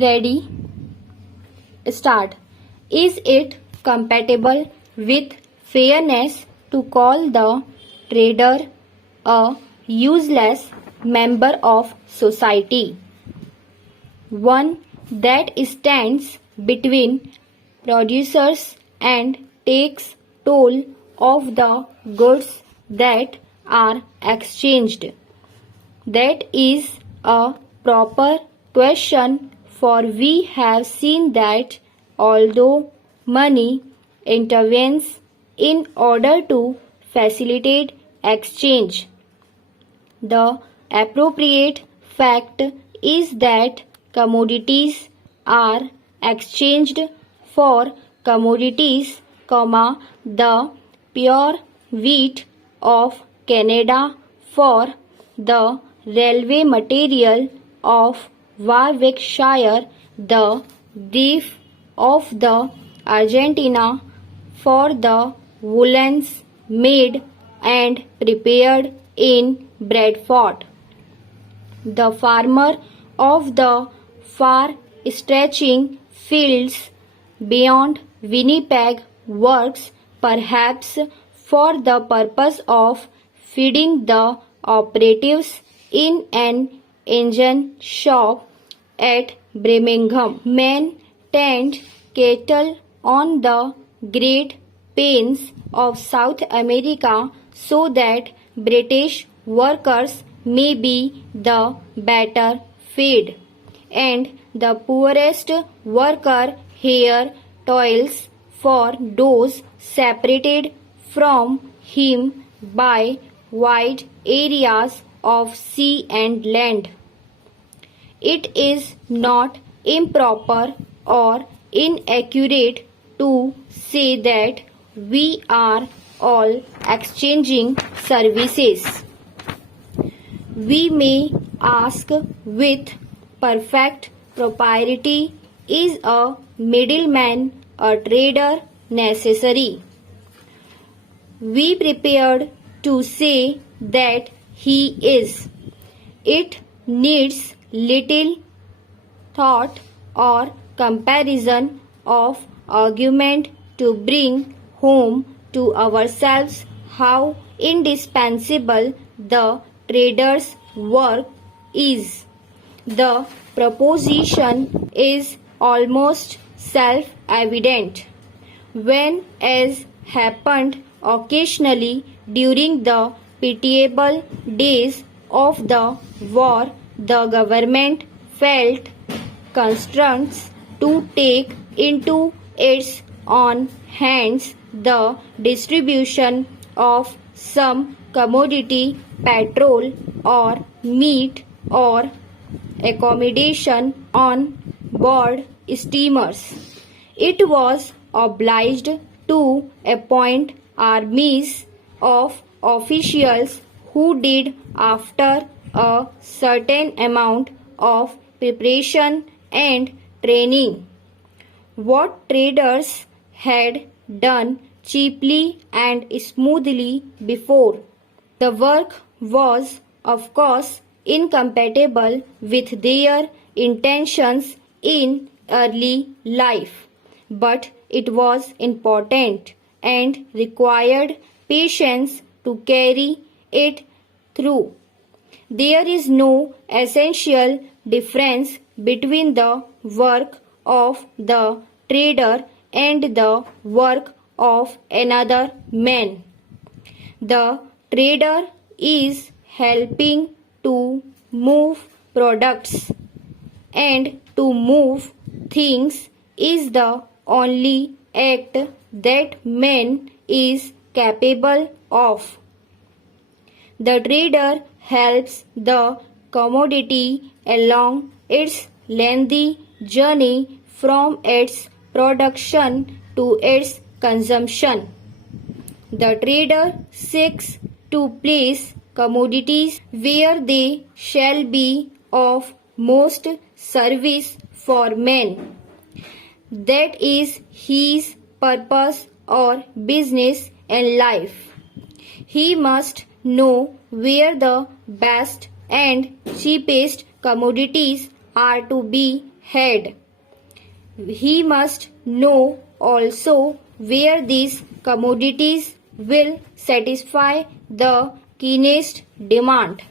Ready? Start. Is it compatible with fairness to call the trader a useless member of society? One that stands between producers and takes toll of the goods that are exchanged? That is a proper question, for we have seen that although money intervenes in order to facilitate exchange, the appropriate fact is that commodities are exchanged for commodities, the pure wheat of Canada for the railway material of Warwickshire, the beef of the Argentina for the woolens made and prepared in Bradford. The farmer of the far-stretching fields beyond Winnipeg works perhaps for the purpose of feeding the operatives in an engine shop at Birmingham. Men tend cattle on the Great Plains of South America so that British workers may be the better fed, and the poorest worker here toils for those separated from him by wide areas of sea and land. It is not improper or inaccurate to say that we are all exchanging services. We may ask with perfect propriety, is a middleman, a trader, necessary? We prepared to say that he is. It needs little thought or comparison of argument to bring home to ourselves how indispensable the trader's work is. The proposition is almost self-evident. When, as happened occasionally during the pitiable days of the war, the government felt constrained to take into its own hands the distribution of some commodity, petrol or meat or accommodation on board steamers. It was obliged to appoint armies of officials who did, after a certain amount of preparation and training, what traders had done cheaply and smoothly before. The work was, of course, incompatible with their intentions in early life, but it was important and required patience to carry it through. There is no essential difference between the work of the trader and the work of another man. The trader is helping to move products, and to move things is the only act that man is capable of. The trader helps the commodity along its lengthy journey from its production to its consumption. The trader seeks to place commodities where they shall be of most service for men. That is his purpose or business in life. He must know where the best and cheapest commodities are to be head. He must know also where these commodities will satisfy the keenest demand.